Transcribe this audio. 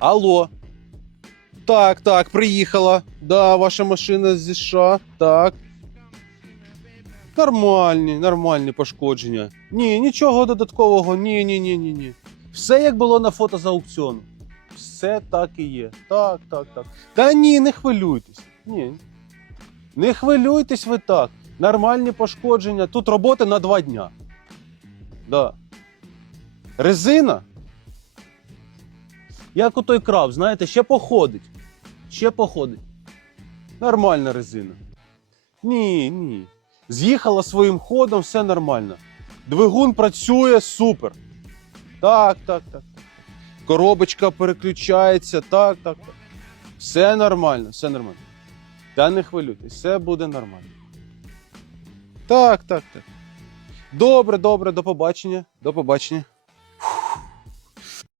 Алло. Так, так, приїхала. Да, ваша машина зі США. Так. Нормальні, нормальні пошкодження. Ні, нічого додаткового. Ні, ні, ні, ні, ні. Все як було на фото з аукціону. Все так і є. Так, так, так. Та ні, не хвилюйтесь. Ні. Не хвилюйтесь ви так. Нормальні пошкодження. Тут роботи на два дня. Да. Резина. Як у той краб, знаєте, ще походить. Ще походить. Нормальна резина. Ні, ні. З'їхала своїм ходом, все нормально. Двигун працює супер. Так, так, так. Коробочка переключається, так, так, так. Все нормально, все нормально. Та не хвилюйтесь, все буде нормально. Так, так, так. Добре, добре, до побачення. До побачення.